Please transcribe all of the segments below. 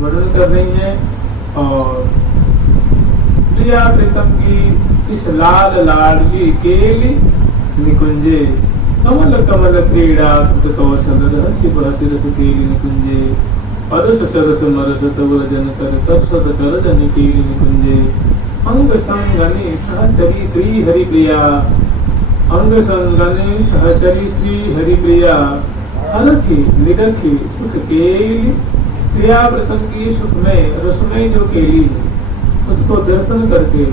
वर्णन कर रही हैं। और प्रिया प्रीतम की इस लाल लाडली केली निकुंजे कमल कमल क्रीड़ा कौशल रहस्य बहस रस केली निकुंजे परस सरस मरस तवल जन कर तपसत कर जन केली निकुंजे अंग संगनि सहचरी श्री हरि प्रिया अंग संगनि सहचरी श्री हरि प्रिया हरखी निरखी सुख केली प्रिया व्रतम की सुख में रसमय जो केली है उसको दर्शन करके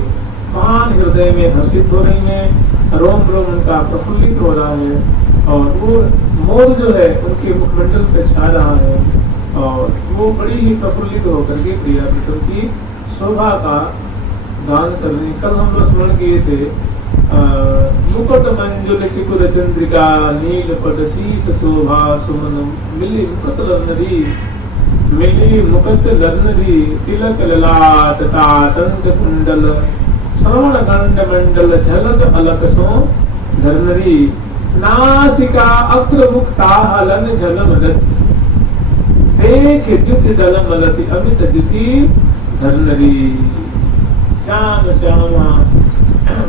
कान हृदय में हर्षित हो रही हैं, रोम रोम उनका प्रफुल्लित हो रहा है और वो मोर जो है उनके मुखमंडल पे छा रहा है और वो बड़ी ही प्रफुल्लित होकर के प्रिया व्रतम की शोभा का गान कर रही। कल हम लोग स्मरण किए थे मुकुट मंजुल चिकुर चंद्रिका नील पट शीस शोभा सुमन मिली मुकुट लर्नरी मिली मुकुट लर्नरी तिलक ललाट तातंक कुंडल श्रवण गंड मंडल झलक अलक सो धर्नरी नासिका अग्र मुख ताहलन झलम देख द्युति दल मलति अमित द्युति धर्नरी श्याम श्यामा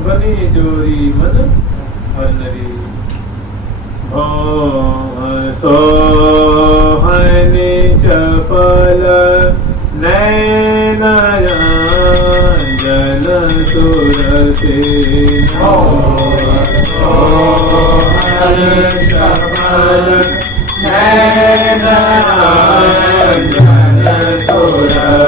बनी जोरी मन हरनरी सोहनी चपल नैनया जन सुरते सोहनी चपल नैनया जन सुरते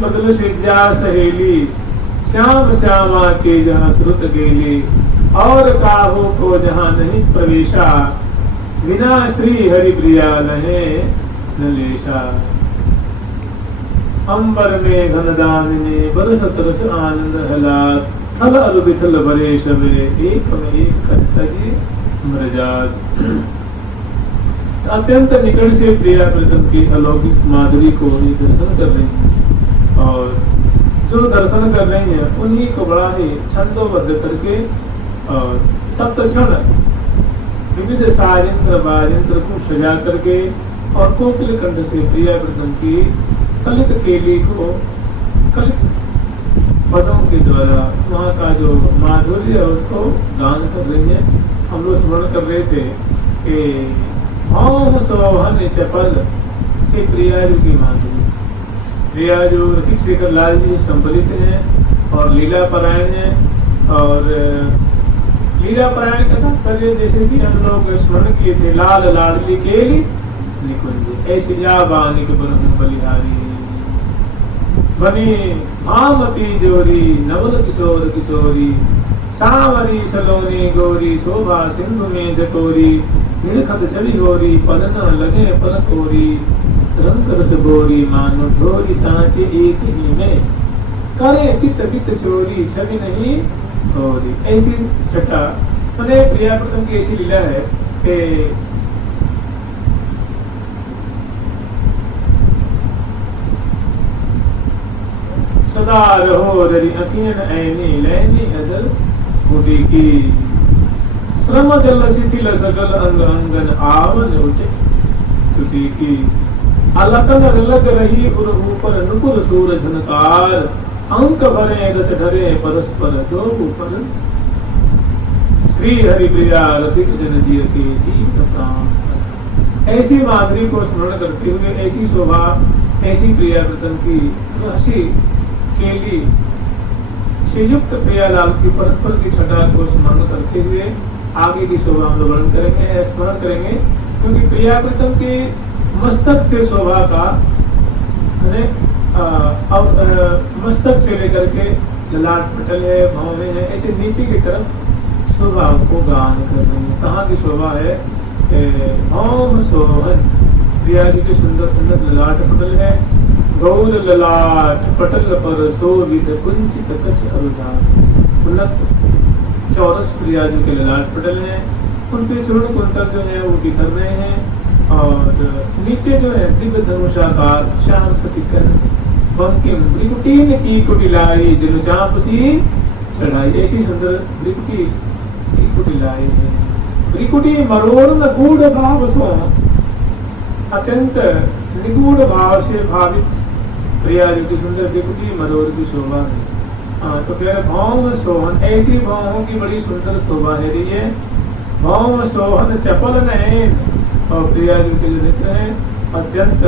बदल सिज्जा सहेली श्याम श्यामा के जहाँ श्रुत गेली और काहू को जहाँ नहीं प्रवेशा बिना श्री हरि प्रिया लहे नलेशा अंबर में घन दामिनी बरस तरस आनंद हलात थल अरु बिथल बरे शबरे एक में एक खत्तजी मरजात। अत्यंत निकट से प्रिया व्रतम की अलौकिक माधुरी को दर्शन कर रही हैं और जो दर्शन कर रही हैं उन्हीं को बड़ा ही छंदोबद्ध करके और तप्त क्षण विविध सारिंद्र वारिंद्र को सजा करके और कोकिल कंठ से प्रिया व्रतम की कलित केली को कलित पदों के द्वारा वहाँ का जो माधुर्य है उसको गान कर रही है। हम लोग स्मरण कर रहे थे कि ओम सोहन चपल के प्रिया की माधुरी प्रिया जो रसिक शेखर लाल जी संबलित हैं और लीला परायण हैं और लीला परायण का तात्पर्य जैसे कि हम लोग स्मरण किए थे लाल लाडली केली निकुंज ऐसे या बानिक बलिहारी बनी आमती जोरी नवल किशोर किशोरी सावरी सलोनी गोरी शोभा सिंधु में जटोरी निरखत छवि गोरी पलना लगे पलकोरी रंग रस गोरी मानो ढोरी सांचे एक ही में करे चित्त वित्त चोरी छवि नहीं थोड़ी। ऐसी छटा मैंने प्रिया प्रथम की ऐसी लीला है कि सदा रहो दरी अखियन ऐनी लैनी अदल मुडी की श्रम जल शिथिल सकल अंग अंगन आवन उचित तुति की अलकन लग रही उर ऊपर नुपुर सूर झनकार अंक भरे रस ढरे परस्पर दो ऊपर श्री हरि प्रिया रसिक जन जिय के जीव प्राण। ऐसी माधुरी को स्मरण करते हुए ऐसी शोभा ऐसी प्रिया प्रथम की हसी केली श्रीयुक्त प्रियालाल की परस्पर की छटा को स्मरण करते हुए आगे की शोभा हम लोग वर्णन करेंगे स्मरण करेंगे, क्योंकि प्रिया प्रथम के मस्तक से शोभा का मस्तक से लेकर के ललाट पटल है भाव में है ऐसे नीचे की तरफ शोभा को गान कर रहे हैं। कहाँ की शोभा है भौम सोहन प्रिया जी के सुंदर सुंदर ललाट पटल है गौर ललाट पटल पर शोभित कुंचित कछ अरुदान उन्नत चौरस प्रिया जी के ललाट पटल हैं, उनके चूर्ण कुंतल जो है वो बिखर रहे हैं और नीचे जो है दिव्य धनुषाकार श्याम सचिकन बंकिम ब्रिकुटीन की कुटिलाई जिन चापसी चढ़ाई ऐसी सुंदर ब्रिकुटी की कुटिलाई है। ब्रिकुटी मरोड़ न गूढ़ भाव सो अत्यंत निगूढ़ भाव से भावित प्रिया जी की सुंदर ब्रिकुटी मरोड़ की शोभा है। तो फिर भौम सोहन ऐसी भौहों की बड़ी सुंदर शोभा है रही है। भौम सोहन चपल नयन और प्रिया जी के जो नेत्र हैं अत्यंत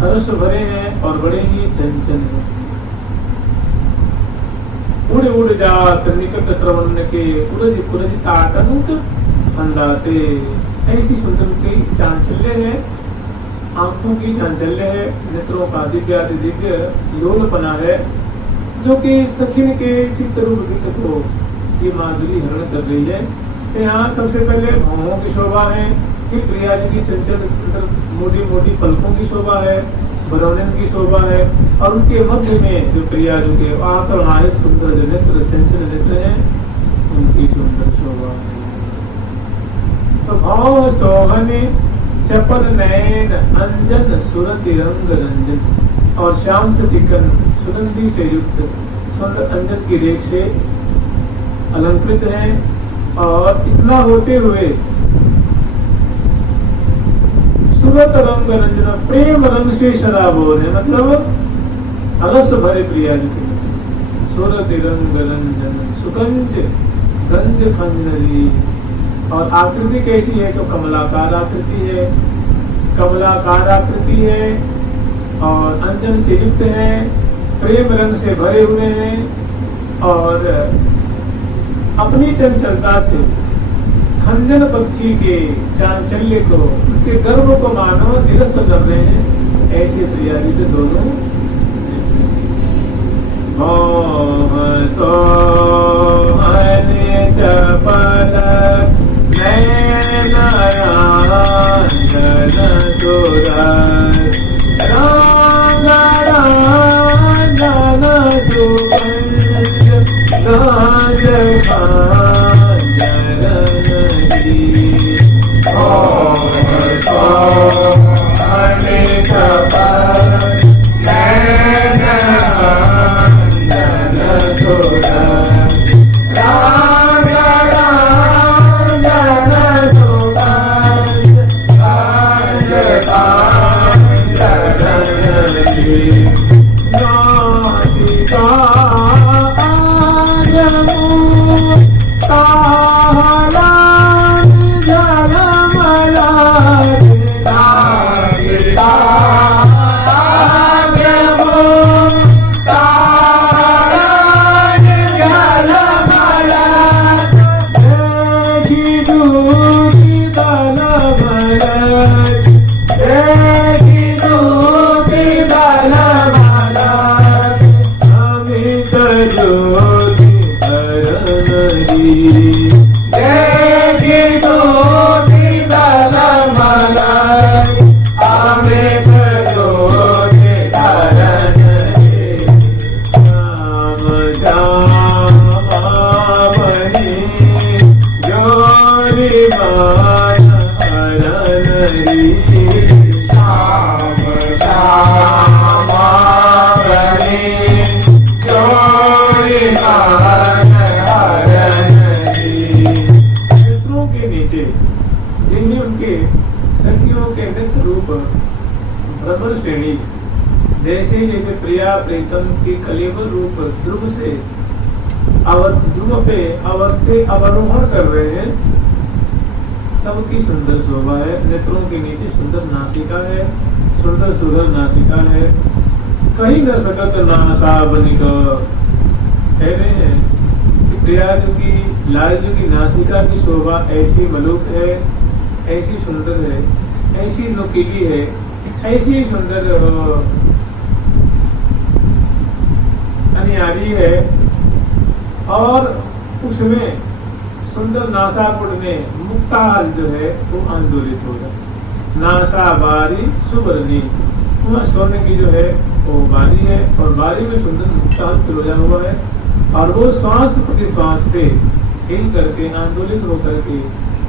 हर्ष भरे हैं और बड़े ही चंचल हैं। उड़ उड़ जात निकट श्रवण के उरज उरज ताटंक अंदाते ऐसी सुंदर की चांचल्य है, आंखों की चांचल्य है, नेत्रों का दिव्य दिव्य लोलपना है जो कि सखिन के चित्त रूप गीत को ये माधुरी हरण कर रही है। तो यहाँ सबसे पहले भावों की शोभा है कि प्रिया जी की चंचल सुंदर मोटी मोटी पलकों की शोभा है, बरौनन की शोभा है और उनके मध्य में जो प्रिया जी के आकर्णायित सुंदर जो नेत्र चंचल नेत्र हैं उनकी सुंदर शोभा है। तो भाव सोहने चपल नयन अंजन सुरति रंग रंजन और श्याम सचिकन सुगंधी से युक्त सुंदर अंजन की रेख से अलंकृत है और इतना होते हुए सुरत रंग रंजन प्रेम रंग से शराबोर है, मतलब रस भरे प्रिया जी के सुरत रंग रंजन सुगंज गंज खंजरी। और आकृति कैसी है तो कमलाकार आकृति है, कमलाकार आकृति है और अंजन से युक्त है, प्रेम रंग से भरे हुए हैं और अपनी चंचलता से खंजन पक्षी के चांचल्य को उसके गर्व को मानो निरस्त कर रहे हैं। ऐसे प्रिया जी के दोनों चपल माया हरनरी श्याम श्यामा बने जोड़ी मान हरनरी। चित्रों के नीचे जिनमें उनके सखियों के नित्य रूप भ्रमर श्रेणी जैसे जैसे प्रिया प्रीतम की कलेवर रूप ध्रुव से ध्रुव पे अवर से अवरोहण कर रहे हैं, तब की सुंदर शोभा है। नेत्रों के नीचे सुंदर नासिका है, सुंदर सुंदर नासिका है। कहीं न सकत नासा बनिक कह रहे हैं कि प्रिया जी की लाल जी की नासिका की शोभा ऐसी मलूक है, ऐसी सुंदर है, ऐसी नुकीली है, ऐसी सुंदर अनियारी है, और उसमें सुंदर नासापुर में मुक्ताहल जो है वो आंदोलित हो जाए। नासा बारी सुवर्णी, वह स्वर्ण की जो है वो बारी है, और बारी में सुंदर मुक्ताहल पिरोजा हुआ है, और वो श्वास प्रति श्वास से हिल करके आंदोलित होकर के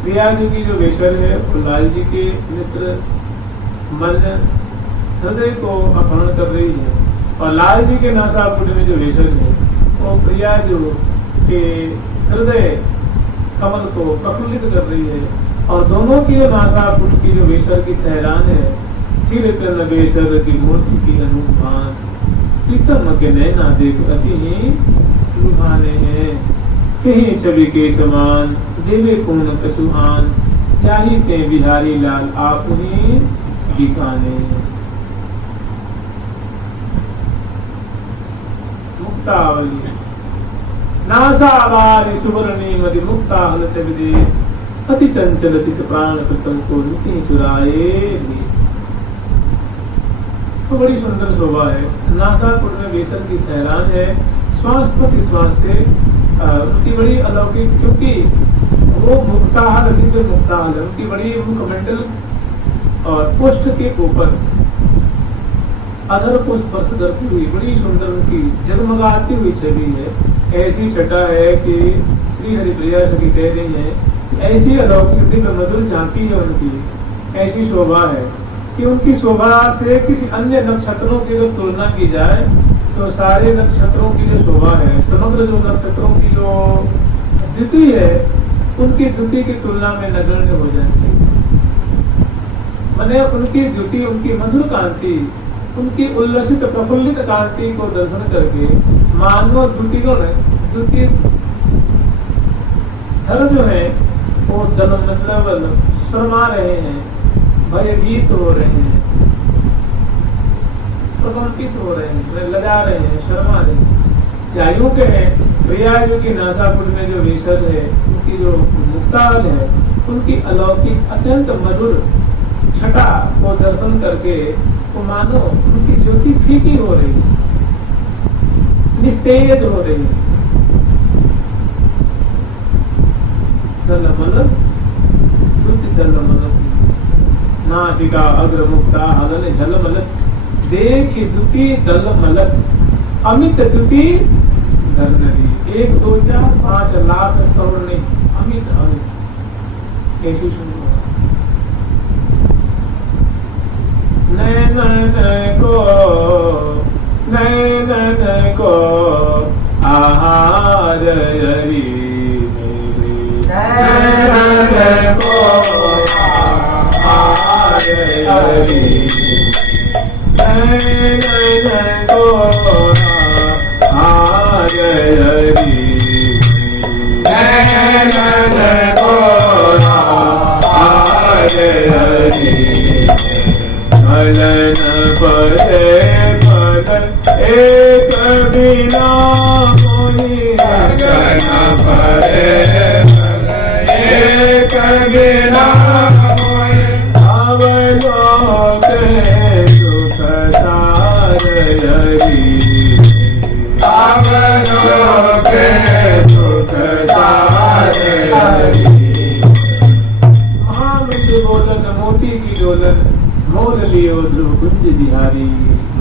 प्रिया जी की जो वेशर है वो लाल जी के मित्र मन हृदय को अपहरण कर रही है, और लाल जी के नासापुर में जो वेशर है वो प्रिया जो के हृदय कमल को प्रफुल्लित कर रही है। और दोनों की जो नासापुर की जो वेशर की ठहरान है, थिर कर वेशर की मूर्ति की अनुभान प्रीतम के नैना देख अति ही लुभाने हैं। कहीं छवि के समान देवे पूर्ण कसुहान, याही ते बिहारी लाल आप ही दिखाने। मुक्तावली नासावारी सुवर्णी मदि मुक्ताहल छविदे, अति चंचल चित प्राण कृतम को नीति चुराए। तो बड़ी सुंदर शोभा है। नासापुर में बेसर की ठहरान है, श्वास प्रति श्वास से उनकी बड़ी अलौकिक, क्योंकि वो मुक्ताहल दिव्य मुक्ताहल है, उनकी बड़ी मुखमंडल और पुष्ट के ऊपर अधर को स्पर्श करती हुई बड़ी सुंदर उनकी जगमगाती हुई छवि है। ऐसी छटा है कि श्री हरिप्रिया सखी कह रही है, ऐसी अलौकिक दिव्य मधुर झांकी है उनकी, ऐसी शोभा है कि उनकी शोभा से किसी अन्य नक्षत्रों की जब तुलना की जाए तो सारे नक्षत्रों की जो शोभा है, समग्र जो नक्षत्रों की जो द्युति है, उनकी द्युति की तुलना में नगण्य हो जाती है। मैंने उनकी द्युति, उनकी मधुर कांति, उनकी उल्लसित प्रफुल्लित कांति को दर्शन करके मानव द्युति धर जो है वो दल मतलब शर्मा रहे हैं, भयभीत हो रहे हैं, प्रकंपित हो रहे हैं, लजा रहे हैं, शर्मा रहे हैं। या यूं कहें प्रिया जी की नासापुर में जो वेशर है, उनकी जो मुक्ताहल है, उनकी अलौकिक अत्यंत मधुर छटा को दर्शन करके तो मानो उनकी ज्योति फीकी हो रही है, निस्तेज हो रही है। नासिका अग्र मुक्ता हलन झलमलत, देखी द्युति दलमलत, अमित द्युति धरनरी। 1 2 4 5 लाख करोड़ नहीं, अमित अमित कैसी सुंदर। नैनन को आहार हरि मेरे, नैनन को आहार हरि, नैनन को आहार हरि, नैनन को आहार हरि। मलन परे मलन एक बिना मोहि, मलन परे मलन एक बिना मोहि, अवलोके सुख सार हरि, अवलोके सुख सार हरि। महामृत्यु बोलन मोती की डोलन, मोल लियो ध्रुव कुंज बिहारी,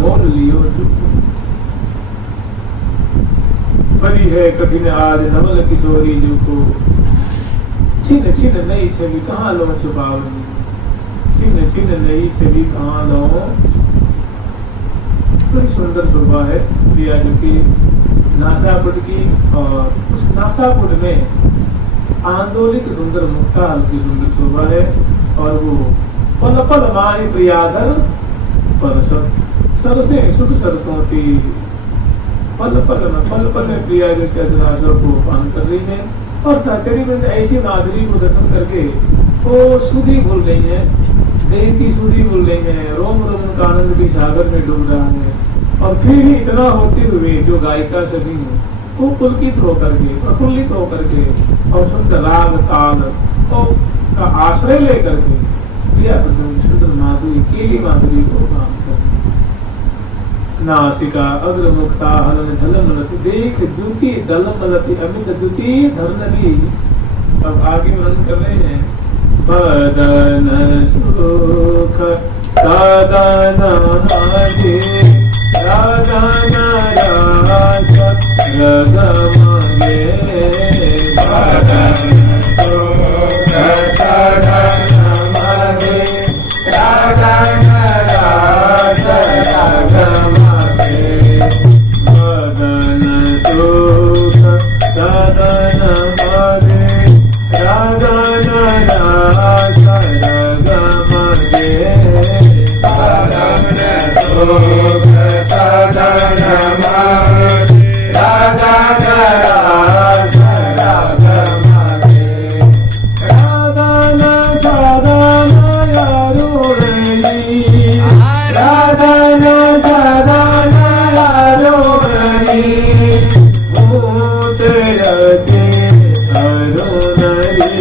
मोल लियो ध्रुव। बड़ी है कठिन आज नवल किशोरी जो को, छिन छिन नई छवि कहाँ लो छुपाऊंगी, छिन छिन नई छवि कहाँ लो। बड़ी सुंदर शोभा है प्रिया जी की नासापुट की, और उस नासापुट में आंदोलित सुंदर मुक्ता हल्की सुंदर शोभा है। और वो पल पल माही प्रियाधर परसत सरसे सुख सरस्वती, पल पल में प्रिया जी के अधराशों को पान कर रही है। और साचरी में ऐसी माधुरी को दर्शन करके वो सुधी भूल गई है, देह की सुधी भूल गई है, रोम रोम का आनंद के सागर में डूब रहा है। और फिर भी इतना होते हुए जो गायिका सभी है वो पुलकित होकर के, प्रफुल्लित होकर के और शुद्ध राग ताल और का आश्रय लेकर के प्रिया शुद्ध माधुरी केली माधुरी को काम कर नासिका अग्र मुक्ता हलन झलन लति देख द्युति दलम लति अमित द्युति धरनदी। अब आगे वर्णन कर रहे हैं बदन सुख सदन नागे राधन रास रगमगे बदन सुख सदन मगे राधन रास रगमगे बदन सुख सदन मगे राधन रास रगमगे बदन सुख सदन मगे राधन रास रगमगे राधन सदन अरुणि राधन सदन अरुणि भूत रति अरुणि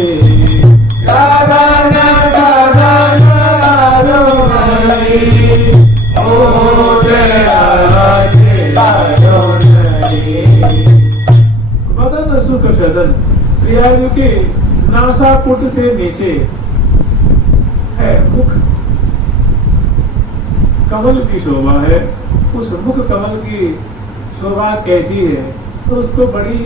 राधन सदन अरुणि भूत रति अरुणि। बदन सुख सदन प्रिया जी के नासापुट से नीचे है मुख कमल की शोभा है। उस मुख कमल की शोभा कैसी है तो उसको बड़ी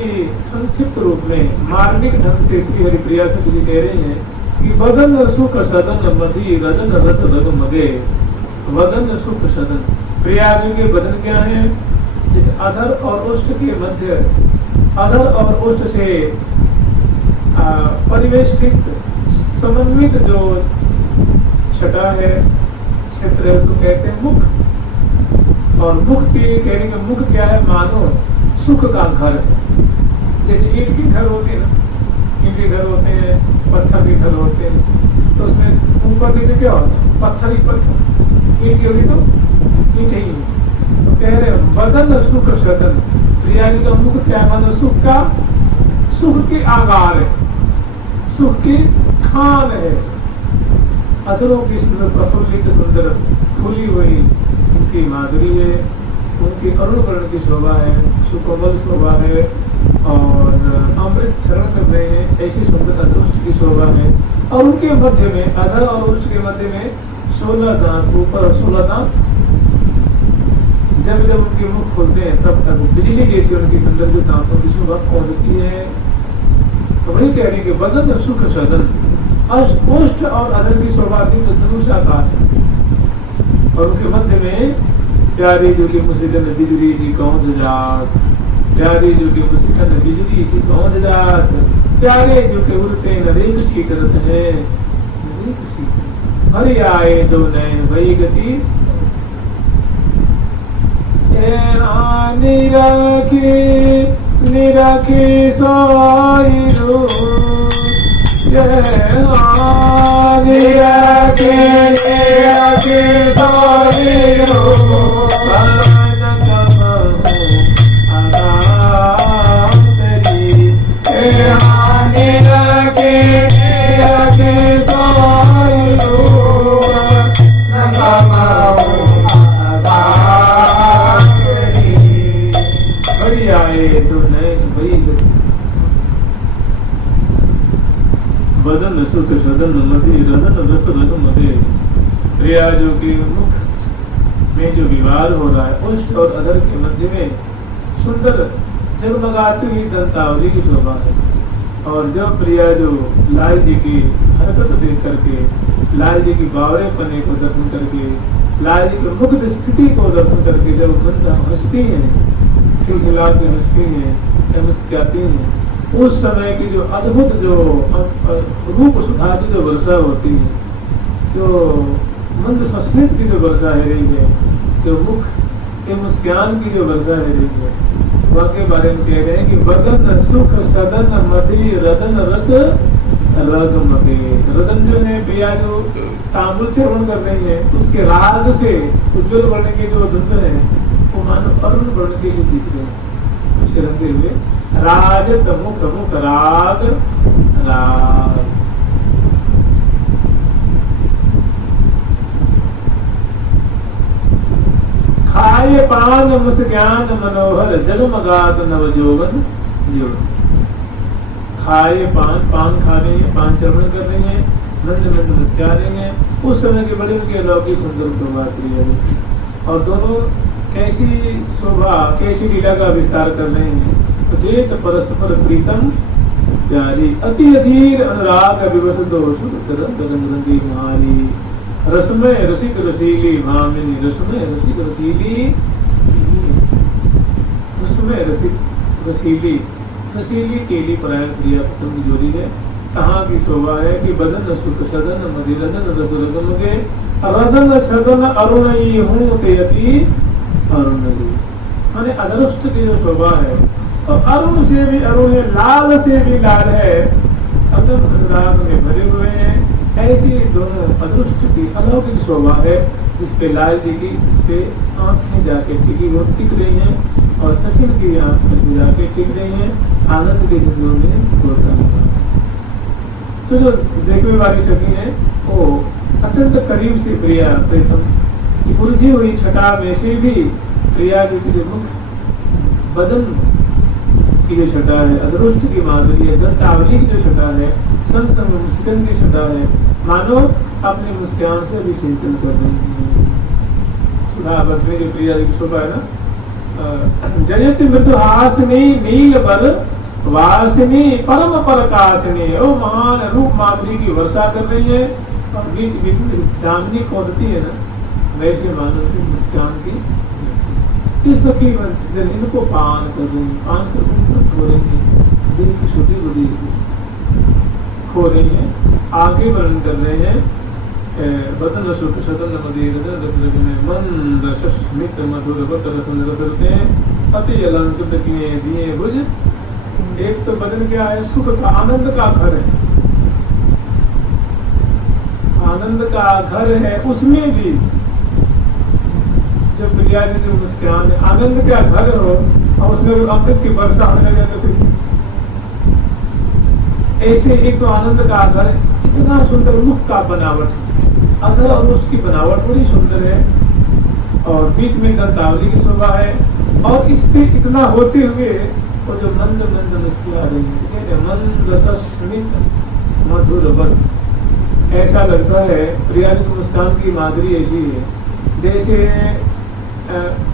संक्षिप्त रूप में मार्मिक ढंग से श्री हरिप्रिया से जी कह रहे हैं कि बदन सुख सदन मधि रजन रस रग मगे। वदन सुख सदन प्रिया जी के बदन क्या है, इस अधर और उष्ठ के मध्य, अधर और उष्ठ से परिवेष्टित समन्वित जो छटा है क्षेत्र है उसको कहते हैं मुख। और मुख के कहने का मुख क्या है, मानो सुख का घर। जैसे ईंट के घर होते हैं ना, ईंट के घर होते हैं, पत्थर के घर होते हैं, तो उसमें ऊपर नीचे क्या होता है, पत्थर ही पत्थर, ईंट की होगी तो ईंट ही। तो कह रहे बदन सुख सदन प्रिया जी का मुख क्या है, मानो सुख का, सुख के आगार है, सुख की खान है। अधरों की सुंदर प्रफुल्लित सुंदर फूली हुई उनकी माधुरी है, उनकी अरुण वर्ण की शोभा है, सुकोमल शोभा है और अमृत चरण कर रहे हैं, ऐसी सुंदर अदृष्ट की शोभा है। और उनके मध्य में अधर और उष्ट के मध्य में 16 दांत, ऊपर 16 दांत। जब जब उनके मुख खोलते हैं तब तक बिजली जैसी उनकी सुंदर जो दांतों की शोभा खोलती है। तो वही कह रहे हैं कि बदन सुख सदन, ओष्ठ और अधर की शोभा धनुषाकार है। और उनके मध्य में प्यारे जो कि मुसिकन बिजली सी कौंध जात, प्यारे जो कि मुसिकन बिजली सी कौंध जात, प्यारे जो कि उड़ते नरेक सी करत है, नरेक सी हरि आए दो नैन भई गति निरखे सोई रो बदन सुख सदन मधे रदन रस रग मधे। प्रिया जो कि मुख में जो विवाद हो रहा है, उष्ठ और अधर के मध्य में सुंदर जगमगाती हुई दंतावली की शोभा है। और जो प्रिया जो लाल जी की हरकत देख करके, लाल जी की बावरे पने को दर्शन करके, लाल जी की मुग्ध स्थिति को दर्शन करके जब मंदा हंसती हैं, खिलखिला के हंसती हैं, मुस्कुराती हैं, उस समय की जो अद्भुत जो रूप सुधा की जो वर्षा होती है, जो मंद संस्कृत की जो वर्षा है रही है, जो मुख के मुस्कान की जो वर्षा है रही है, वह के बारे में कह रहे हैं कि वदन सुख सदन मधि रदन रस रग मगे। रदन जो है प्रिया जो तांबुल सेवन कर रही है, उसके राग से उज्ज्वल वर्ण के जो दंत है वो मानो अरुण वर्ण के ही दिख रहे हैं, उसके रंगे हुए राजत मुख मुख राग राग। खाए पान मुस्कान मनोहर जगमगात नवजोवन ज्योति। खाए पान, पान खा रही है, पान चर्वण कर रही है, मंद मंद मुस्कुरा रही है, उस समय के बड़े उनके अलौकिक सुंदर शोभा प्रिया, और दोनों कैसी शोभा कैसी लीला का विस्तार कर रहे हैं। देत परस्पर प्रीतम प्यारी अति अधीर अनुराग विवश दोष रंगी मारी। रसमय रसिक रसीली भामिनी, रसमय रसिक रसीली, रसमय रसिक रसीली, रसीली केली परायण प्रिया पतंग जोड़ी है। कहाँ की शोभा है कि बदन सुख सदन मदिरदन रस रगम के रदन सदन अरुणई हूँ तेयति अरुणई, माने अदृष्ट की जो शोभा है, तो अरुण से भी अरुण है, लाल से भी लाल है, अदम अनुराग में भरे हुए हैं। ऐसी दोनों अदृष्ट की अलौकिक शोभा है, जिसपे लाल जी की इसपे आंखें जाके टिक रही हैं, और सखिन की आंख में जाके टिक रही हैं, आनंद के हिंदुओं में होता लगा। तो जो देखने वाली सखी है वो अत्यंत करीब से प्रिया प्रीतम उलझी हुई छटा में से भी प्रिया की जो मुख बदन की जो छटा है, अदृष्ट की माधुरी है, दंतावली की जो छटा है, संग संग मुस्कान की छटा है, मानो अपने मुस्कान से भी सिंचन कर रही है। सुधा बस में जो प्रिया की शोभा है ना, जयति मृदुहासिनी नील बल वासिनी परम परकासिनी, ओ महान रूप माधुरी की वर्षा कर रही है, और बीच बीच में चांदनी कौदती है ना, वैसे मानो की मुस्कान की इस सखी जब इनको पान कर रही, पान कर खो रही है, दिल की छोटी बड़ी खो रही है। आगे वर्णन कर रहे हैं बदन सुख सदन मदिर रस लगने मंद सस्मित मधुर बद रसन रसलते सती अलंकृत किए दिए भुज। एक तो बदन क्या है, सुख का आनंद का घर है, आनंद का घर है, उसमें भी जो प्रिया की जो मुस्कान है, आनंद का घर हो और उसमें अमृत की वर्षा होने लगे तो फिर ऐसे एक तो आनंद का घर, इतना सुंदर मुख का बनावट, अधर और उसकी बनावट बड़ी सुंदर है, और बीच में दंतावली की शोभा है, और इसके इतना होते हुए वो जो मंद मंद मुस्कुरा रही है, मंद सस्मित मधुर बद। ऐसा लगता है प्रिया की मुस्कान की माधुरी ऐसी है, जैसे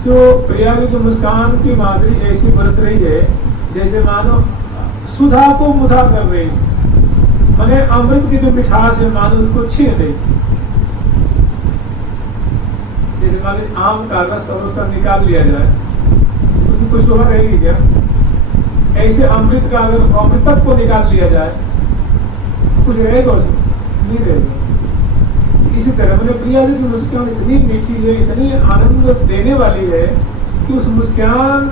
जो प्रिया की जो मुस्कान की माधुरी ऐसी बरस रही है, जैसे मानो सुधा को मुधा कर रही, माने अमृत की जो मिठास है मानो उसको छीन रही, जैसे मानो आम का रस और उसका निकाल लिया जाए, उसकी कोई शोभा रहेगी क्या? ऐसे अमृत का अगर अमृतत्व को निकाल लिया जाए तो कुछ रहेगा उसमें? नहीं रहेगा। इसी तरह मैंने प्रिया की मुस्कान इतनी मीठी है, इतनी आनंद देने वाली है कि उस मुस्कान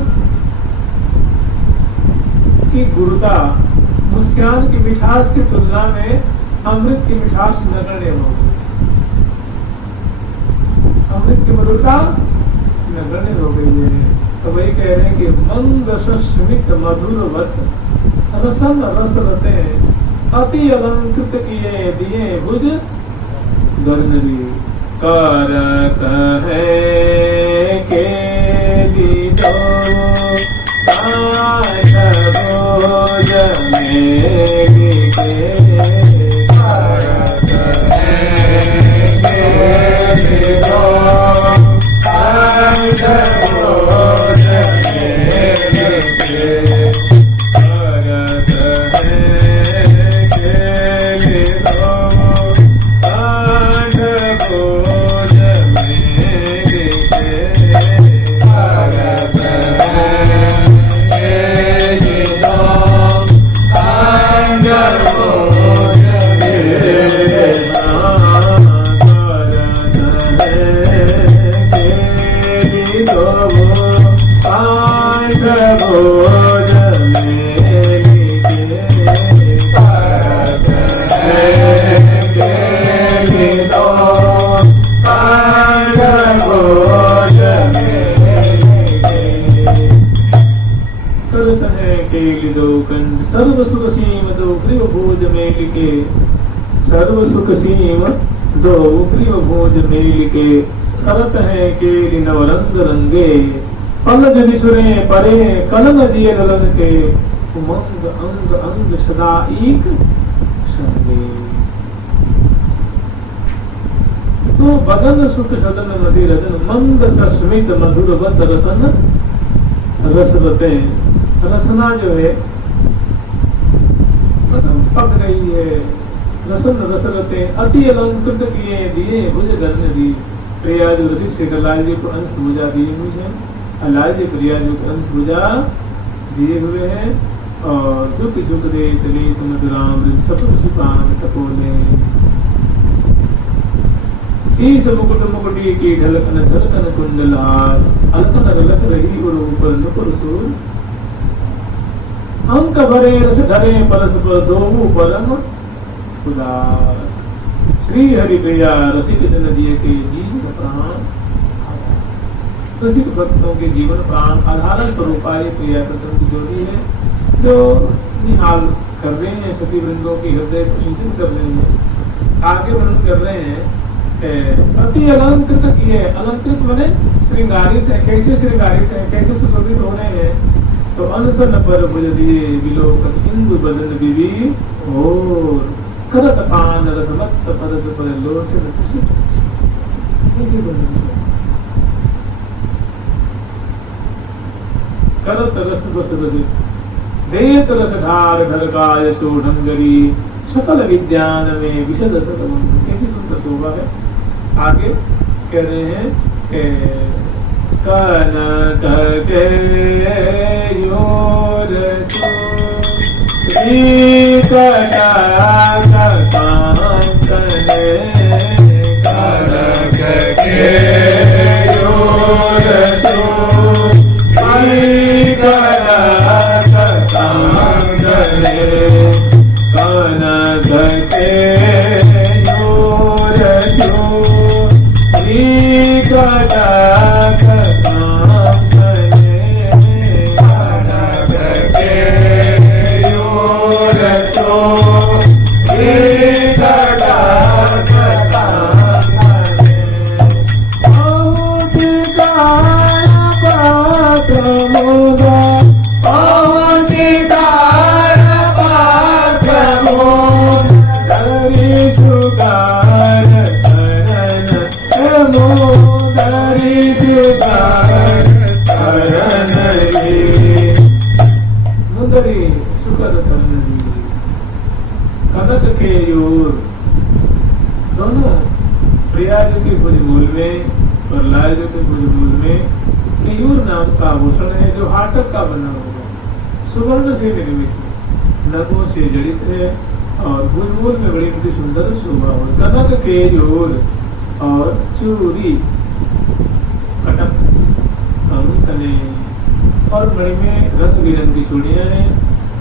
की गुरुता, मुस्कान की मिठास की तुलना में अमृत की मिठास नगण्य हो गई, अमृत की मधुरता नगण्य हो गई है। तो वही कह रहे हैं कि मंद सस्मित मधुर वत रसन रस रते अति अलंकृत किए दिए भुज गर्नरी करत है के लिदो ताज भोज मेरी के करत है के लिदो ताज भोज मेरी के करत है सर्व सुख सीम दो ग्रीव भोज मेल के, सर्व सुख सीम दो ग्रीव भोज मेल के, करत है के नवरंग रंगे, पलज विसुरे परे कलन जिय ललन के, उमंग अंग अंग सदा एक संगे। तो बदन सुख सदन मधि रदन, मंद सस्मित मधुर बत रसन रसरते। रसना जो है पक रही है, रसन रसरते अति अलंकृत किए दिए भुज गन्न दी। प्रिया जो रसिक से लाल जी को अंश बुझा दिए हुए हैं, लाल जी प्रिया जो को अंश बुझा दिए हुए हैं। और झुक झुक दे तले मधुराम सपुर सुपान तपोले, शीश मुकुट मुकुटी की ढलकन ढलकन कुंडलार, अलकन रलक रही और ऊपर नुपुर सूर। अंक भरे रस धरे परस्पर दोहु परम उदार। श्री हरि प्रिया रसिक जन दिए के जीवन प्राण, रसिक भक्तों के जीवन प्राण आधार स्वरूपा ये प्रिया प्रथम की जोड़ी है, जो निहाल कर रहे हैं सभी वृंदों की हृदय को सिंचित कर रहे हैं। आगे वर्णन कर रहे हैं अति अलंकृत किए, अलंकृत माने श्रृंगारित है। कैसे श्रृंगारित है, कैसे सुशोभित हो रहे हैं? तो अनसन पर भुज दिए विलोकत इंदु बदन विवी, और करत पान रस मत परस पर लोचन खुशी। करत रस बस रस देत रस धार ढलकाय सो ढंगरी, सकल विद्यान में विशद सकल। कैसी सुंदर शोभा है। आगे कह रहे हैं कनक के योर कनक के दोनों प्रियाज के भुजमूल में और लाल के भुजमूल में केयूर नाम का आभूषण है, जो हाटक का बना हुआ, सुवर्ण से निर्मित, नगों से जड़ित है और भुजमूल में बड़ी बड़ी सुंदर शोभा हो। कनक केयूर और चूरी कटक तने और मणि में रंग बिरंगी चूड़ियां हैं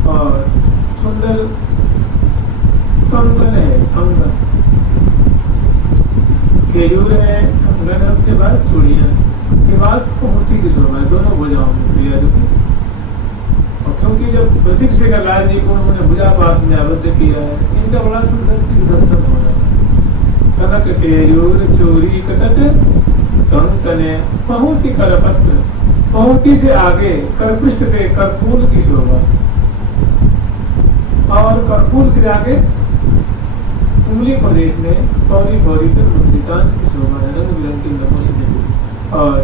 और सुंदर कंगन है। कंगन केयूर है, कंगन है, उसके बाद चूड़ियां, उसके बाद पहुंची की शोभा, दोनों भुजाओं में प्रिया की। और क्योंकि जब रसिक से लाल जी को उन्होंने भुजा पास में आबद्ध किया है, इनका बड़ा सुंदर दर्शन हो रहा है। कनक केयूर चोरी कटक कंकने, पहुंची करपत्र, पहुंची से आगे करपृष्ठ पे करफूल की शोभा, और करफूल से आगे उंगली प्रदेश में पौरी पौरी पर मुद्रिकान की शोभा है, रंग बिरंगी नमों से जुड़ी। और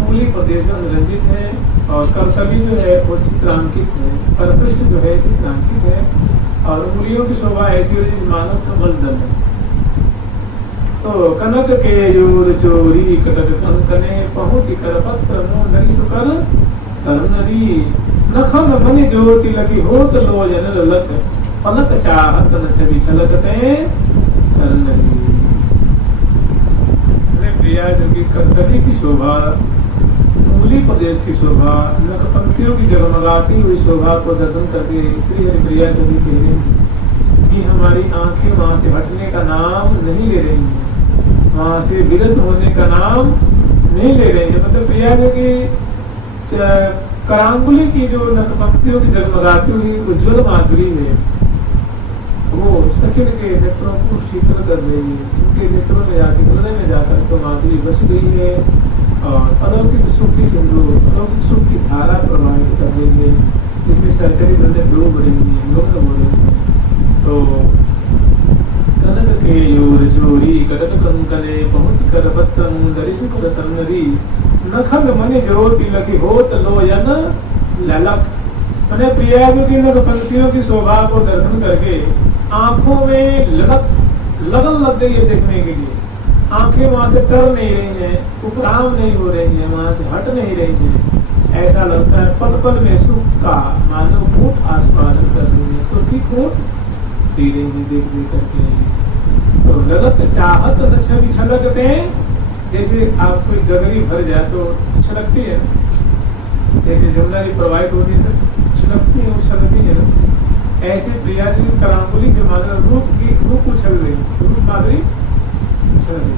उंगली प्रदेश में निरंजित है और करतली जो है वो चित्रांकित है, करपृष्ठ जो है चित्रांकित है, और उंगलियों की शोभा ऐसी है जैसे मानव कमल दल है। तो कनक के यूर चोरी कटक कंकने, पहुंची करपत्र मुंह नरी सुकर तरुणरी, नखम मनि ज्योति लगी होत लोजन ललक, पलक चाहत न छवि छलकते तरुणरी। प्रिया जो की करतली की शोभा, उंगली प्रदेश की शोभा, नख पंक्तियों की जगमगाती हुई शोभा को दर्शन करके श्री हरि प्रिया जो भी कह रहे हैं कि हमारी आंखें वहां से हटने का नाम नहीं ले रही हैं, वहां से विरत होने का नाम नहीं ले रही है। मतलब प्रिया जो की करांगुली की जो नखपंक्तियों की जगमगाती हुई उज्ज्वल माधुरी है, वो सखिन के नेत्रों को शीतल कर रही है। उनके नेत्रों में जाकर हृदय में जाकर तो माधुरी बस गई है और अलौकिक सुख की सिंधु, अलौकिक सुख की धारा प्रवाहित कर रही है, जिसमें सरसरी नदें डूब रही है, मग्न हो रही है। तो कनक के यूर चोरी कनक कंकने पहुँच कर पत्तन दरिशु कर तन्नरी नखन मनि जो तिलकी होत लोयन ललक। मैंने प्रियाजों की नखपंक्तियों की शोभा को दर्शन करके आंखों में लगन लग गई है देखने के लिए। आंखें वहां से तर नहीं रही हैं, उपराम नहीं हो रही हैं, वहां से हट नहीं रही हैं। ऐसा लगता है पल पल में सुख का मानो कूट आस्वादन कर रही है, सुखी कूट पी रही है देख देख करके। तो लगत चाहत न छवि छलकते, जैसे आप कोई गगरी भर जाए तो छलकती है ना, जैसे जमुना जी प्रवाहित होती है तो छलकती है, उछलती है ना, ऐसे प्रिया जी करांगुली से माधुरी रूप उछल रही, रूप माधुरी उछल रही,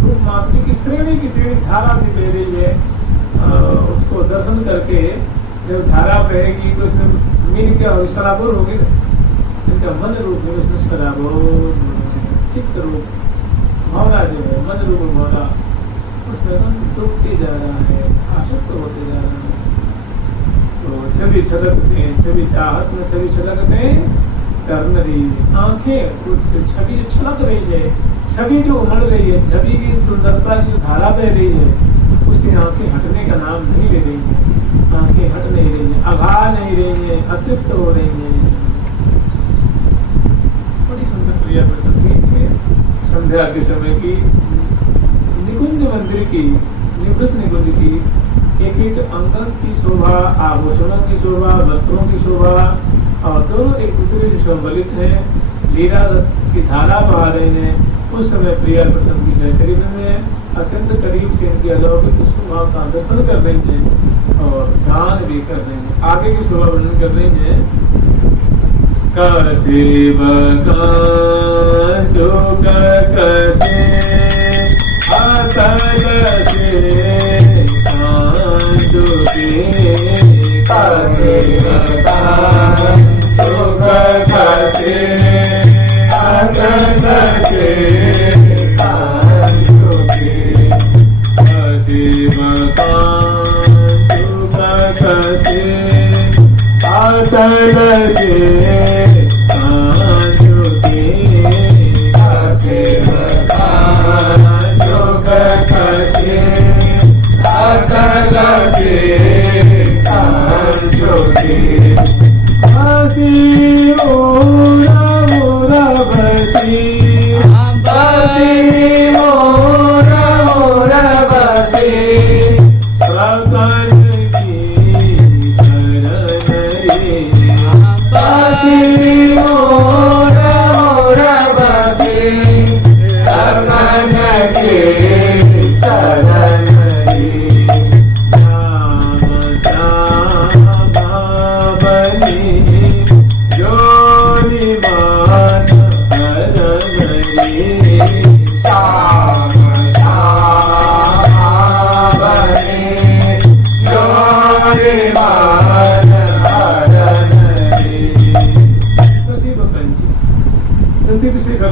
रूप माधुरी की श्रेणी धारा से बह रही है। उसको दर्शन करके जब धारा बहेगी तो उसमें मीन क्या होगी, सराबोर होगी ना, इनका मन रूप में उसमें सराबोर चित्त रूप भावना जो है, मन रूप भावना उसमें डूबते जा रहा है, आसक्त होते जा रहा है। तो छवि छलकते, छवि चाहत में छवि छलकते तरन रही है, आंखें कुछ छवि छलक रही है, छवि जो उमड़ रही है, छवि की सुंदरता की धारा बह रही है, उससे आंखें हटने का नाम नहीं ले रही है, आंखें हट नहीं रही है, अघा नहीं रही है, अतृप्त हो रही है। बड़ी सुंदर प्रिया प्रकृति है संध्या के समय की, निकुंज मंदिर की, निवृत्त निकुंज की एक एक अंगन की शोभा, आभूषणों की शोभा, वस्त्रों की शोभा, और दोनों एक दूसरे से सम्मिलित है, लीला रस की धारा बहा रहे हैं। उस समय प्रिया प्रथम की सहचरित में अत्यंत करीब से इनकी अलौकिक शोभा का दर्शन कर रहे हैं और गान भी कर रहे हैं। आगे की शोभा वर्णन कर रहे हैं। कसे बकांचो कसे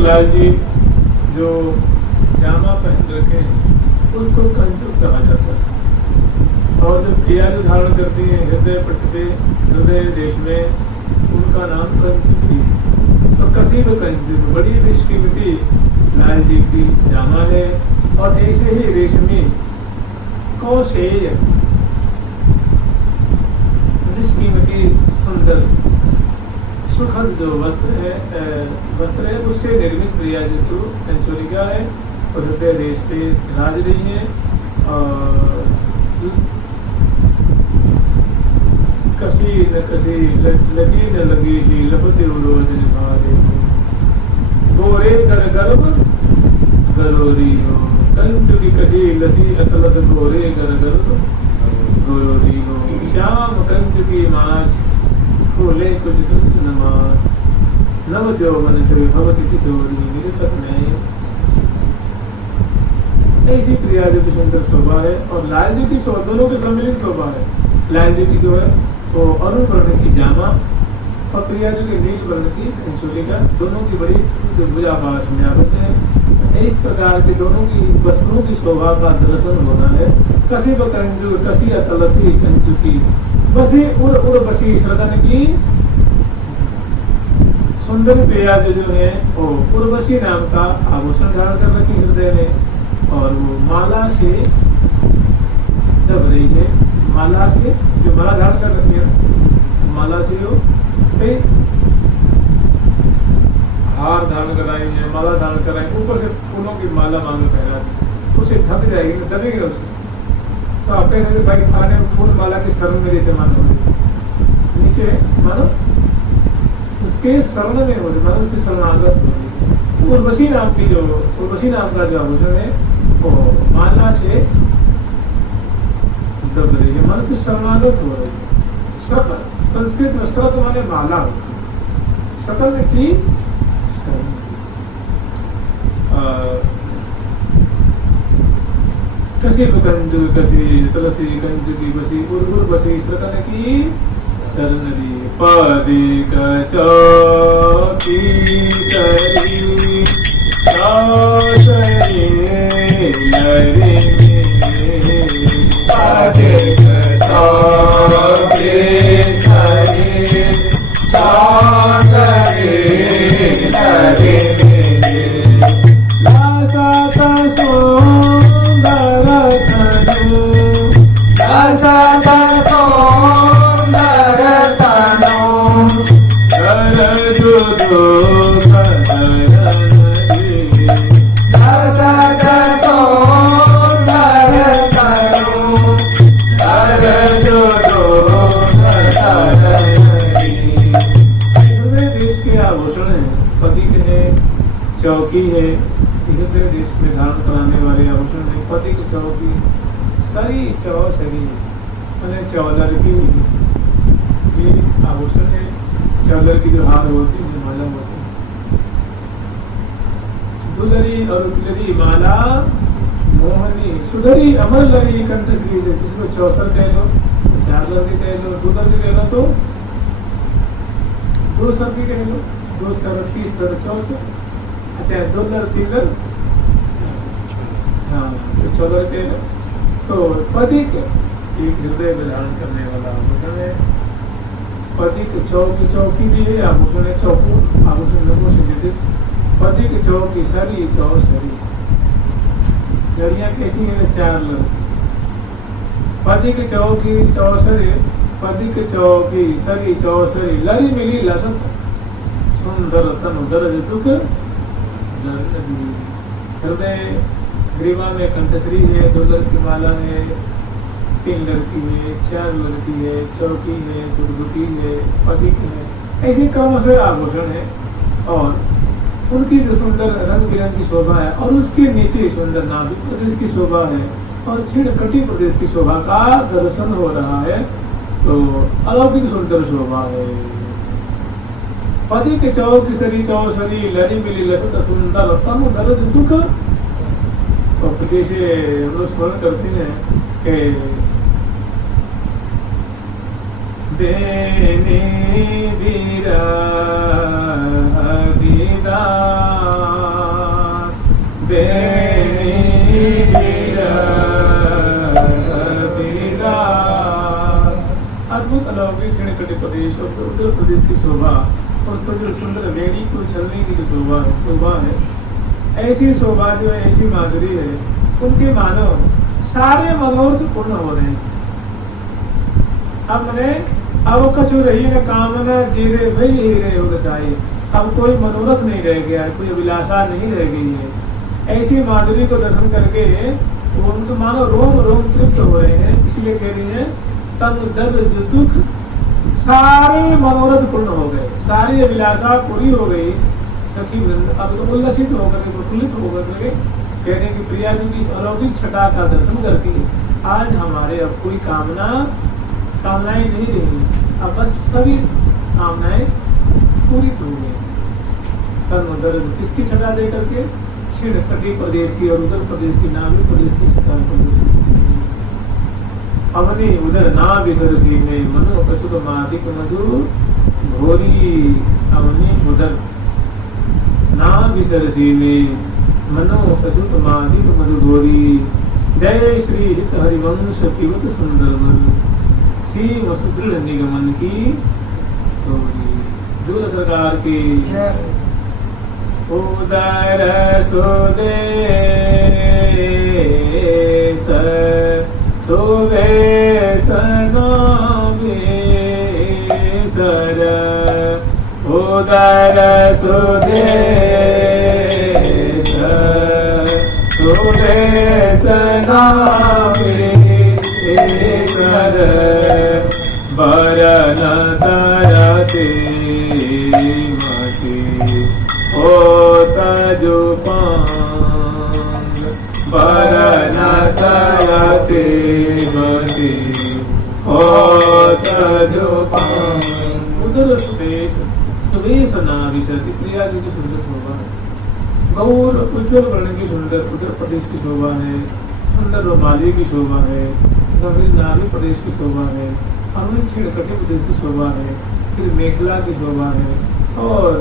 लाल जी जो श्यामा पहन रखे हैं उसको कंचुक कहा जाता है, और जो प्रिया जो धारण करती है हृदय पट पे, हृदय देश में, उनका नाम कंचुक ही। तो कसीब कंचुक बड़ी निष्कीमती लाल जी की जामा है। और ऐसे ही रेशमी कौशेय निष्कीमती सुंदर सुखद जो वस्त्र है उससे निर्मित प्रिया जो कंचोरिका है और हृदय देश पे राज रही है। और कसी न कसी लगी न लगी सी लपते रोज निभारे, गोरे गर गर्भ गरोरी हो, कंच की कसी लसी अतलत गोरे गर गर्भ गरोरी हो, श्याम कंच की मास खोले कुछ कुछ नमाज, नव यौवन छवि भवति किशोरी निरखत न्याय। ऐसी प्रिया जी की सुंदर शोभा है और लाल जी की शोभा, दोनों की सम्मिलित शोभा है। लालजी की जो है वो अरुण वर्ण की जामा और प्रिया जी की नील वर्ण की अंशुलिका, दोनों की बड़ी भुजाभास में आवत है। इस प्रकार के दोनों की वस्त्रों की शोभा का दर्शन होना है। कसी व कंजू कसी अतलसी कंजू की बसी उड़ उड़ बसी सदन की सुंदर प्रिया जो है वो उर्वशी नाम का आभूषण धारण कर रखी हृदय में, और वो माला से दब रही है। माला से जो माला धारण कर रखी है, माला से वो हार धारण कराई है, माला धारण कराई, ऊपर से फूलों की माला मांग पहना दी, उसे ढक जाएगी, दबेगी उसे। तो आप कह सकते भाई खाने फूल माला की शरण में जैसे मानो नीचे मानो उसके शरण में हो रही, मानो उसकी शरणागत हो रही। तो उर्वशी नाम की जो उर्वशी नाम का जो आभूषण है वो माला से दब रही है, मानो उसकी शरणागत हो रही है। सब संस्कृत में श्रत माने माला होती है, सकल की कसी कंजु कसी तुलसी कंजु की बसी उर्वुर बसी श्रतन की शरण दी पदिक चौकी करी चौसरी लरी पदिक चौकी सरी चौसरी लरी चौकी है, हृदय देश में धारण कराने वाले आभूषण है। पति की चौकी सरी चौसरी मैंने चौलर की ये आभूषण है। चौलर की जो हार होती है, माला होती है। दुलरी और उतलरी माला मोहनी सुधरी अमर लरी कंठश्री, जिसको चौसर कह लो, चार लरी कह लो, दुलर भी कह लो, तो दो सर भी कह लो, 2 सर 30 सर 64, अच्छा 2 लर 3 लर, हाँ 14 के लो। तो पदिक एक हृदय में धारण करने वाला आभूषण है। पदिक चौकी चौकी भी है आभूषण है, चौको आभूषण लोगों से निर्दित। पदिक चौकी सरी चौसरी, लड़ियाँ कैसी है? 4 लड़। पदिक चौकी चौसरी, पदिक चौकी सरी चौसरी, लड़ी मिली लसत सुंदर तनु दर्द दुख हृदय। ग्रीवा में कंठश्री है, 2 लड़ की माला है, 3 लड़की है, 4 लड़की है, चौकी है, गुटगुटी है, पदिक है, ऐसे क्रम से आभूषण है। और उनकी जो सुंदर रंग बिरंग की शोभा है, और उसके नीचे सुंदर नाभिक प्रदेश की शोभा है, और छिड़कटी प्रदेश की शोभा का दर्शन हो रहा है। तो अलौकिक सुंदर शोभा है। पदिक चौकी सरी चौसरी, लड़ी मिली लसत सुंदर तनु दर्द दुख। तो जैसे हम लोग स्मरण करते हैं कि देने वीरा विदा देने वीरा विदा। अद्भुत अलौकिक छिड़कटी प्रदेश और उत्तर प्रदेश की शोभा, और उसको जो सुंदर वेणी को छलने की जो शोभा है, ऐसी शोभा जो है, ऐसी माधुरी है, उनके मानो सारे मनोरथ पूर्ण हो रहे हैं। अब मैंने अब कछु रही न कामना जीरे भई हीरे हो रसाई, अब कोई मनोरथ नहीं रह गया, कोई अभिलाषा नहीं रह गई है। ऐसी माधुरी को दर्शन करके वो उनको मानो रोम रोम तृप्त हो रहे हैं। इसलिए कह रही है तन दर्द दुख सारे मनोरथ पूर्ण हो गए, सारी अभिलाषा पूरी हो गई। सखी वृंद अब तो उल्लसित होकर के प्रफुल्लित होकर के कह रहे कि प्रिया जी की अलौकिक छटा का दर्शन करके आज हमारे अब कोई कामनाएं नहीं रही, अब बस सभी कामनाएं पूरी हो गई। तन दर्द किसकी छटा दे करके? छिड़कटी प्रदेश की और उत्तर प्रदेश की, नामी प्रदेश की छटा अवनी उदर ना विसरसी में मनो कसुक मादिक मधु घोरी। अवनी उदर ना विसरसी में मनो कसुक मादिक मधु घोरी। जय श्री हित हरिवंश पिबत सुंदर मन सीम सुदृढ़ निगमन की तोरी। दूर सरकार की उदर सुदेश सुवेश सर उदर सुदेश सुवेश सर बरन तरते मति होत जुपान बरन तरते मति होत जुपान। उदर सुदेश सुदेश नाविशति प्रिया जी की सुंदर शोभा है। गौर उज्ज्वल वर्ण की सुंदर उत्तर प्रदेश की शोभा है। सुंदर रोमाली की शोभा है। गंभीर नारी प्रदेश की शोभा है। अमृत छिड़कटी प्रदेश की शोभा है। फिर मेखला की शोभा है। और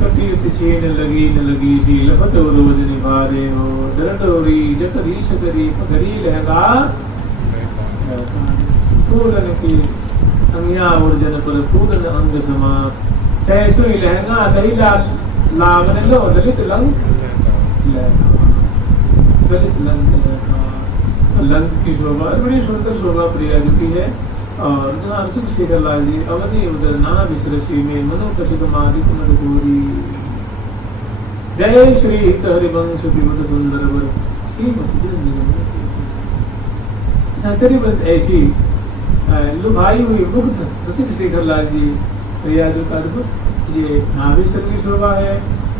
कटी छीन लगी न लगी सी लपत रोज निभारे हो दरडोरी जकरी शकरी पगरी लहंगा फूलन की अंगिया उर्जन पर फूलन अंग समा तैसो ही लहंगा दही लावन लो दलित लंग दलित लंग की शोभा बड़ी सुंदर शोभा प्रिया जी की है। और जो शेखर लाल जी अवधि उदर ना विसरसी में मनो कशिक मादिक मधुरी। जय श्री हित हरिवंश विबुध सुंदर वर सीम सुदृढ़ निगमन की। सहचरी बंद ऐसी लुभाई हुई मुग्ध रसिक शेखर लाल जी प्रिया जी का अद्भुत ये नाभिसर की शोभा है।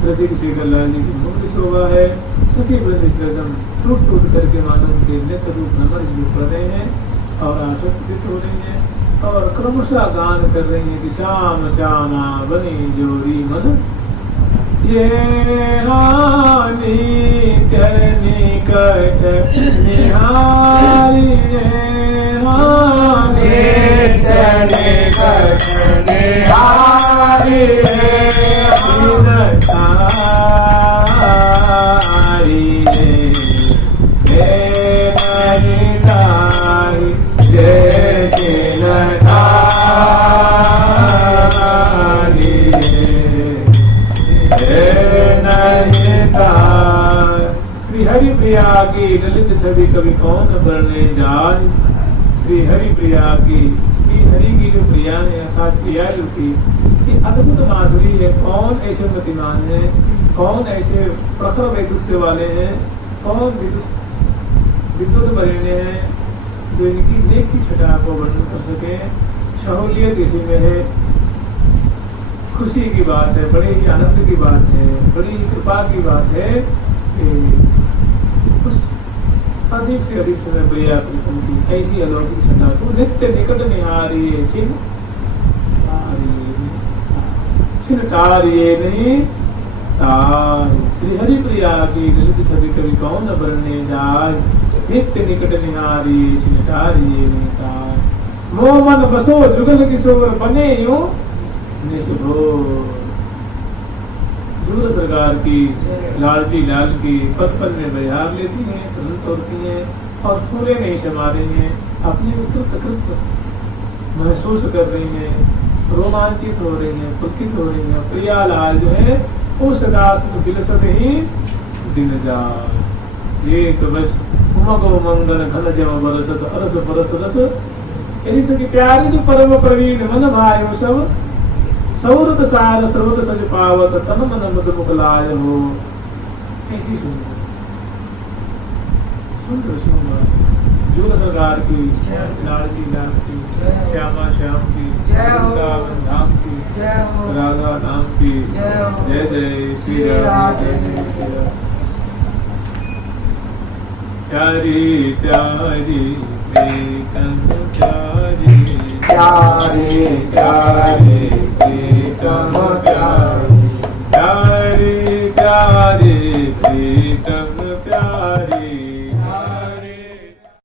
रसिक शेखर लाल जी की मुग्ध शोभा है। सखी वृंद एकदम टूट टूट करके मानो उनके नेत्र रूप नमर पड़ रहे हैं और आसक्तित हो रही हैं और क्रमशः गान कर रही हैं कि श्याम श्यामा बनी जोरी मन ये हानि निकट निहारी हानि निकट निहारी श्री हरि प्रिया की ललित छवि कवि कौन वर्णे जाए। श्री हरि प्रिया की श्री हरि की जो प्रिया है अर्थात प्रिया जो की ये अद्भुत माधुरी है। कौन ऐसे मतिमान है, कौन ऐसे प्रखर वैदुष्य वाले हैं, कौन विद्युत बरेने हैं जो इनकी नेक की छटा को वर्णन कर सके। सहूलियत इसी में है। खुशी की बात है, बड़े ही आनंद की बात है, बड़ी ही कृपा की बात है कि उस अधिक से अधिक समय प्रिया प्रीतम की ऐसी अलौकिक छटा को नित्य निकट निहारी छिन टारिये नहीं तार। श्री हरि प्रिया की ललित छवि कवि कौन वर्णने जाय। नित्य निकट निहारी छिन टारिये नहीं तार। मोह मन बसो जुगल किशोर बने यूं दूर सरकार की लालटी लाल की पत्थर में बरिहार लेती हैं, तुरंत तोड़ती हैं और फूले नहीं समा रही हैं। अपनी उत्कृत महसूस कर रही हैं, रोमांचित हो रही हैं, पुलकित हो रही हैं। प्रिया लाल जो है उस दास को दिलसत ही दिन जा ये तो बस उमगो मंगल घन जम बरसत अरस बरस रस। यदि सकी प्यारी जो परम प्रवीण मन भायो सब सौरत सार सर्वत सज पावत तन मन मद मुकलाय हो। ऐसी सुंदर सुंदर सुंदर दूर सरकार की लालजी लाल की श्यामा श्याम की वृंदावन धाम की राधा धाम की जय जय श्री राम जय जय श्री राम। प्यारी प्यारी प्रीतम प्यारी प्यारी प्यारी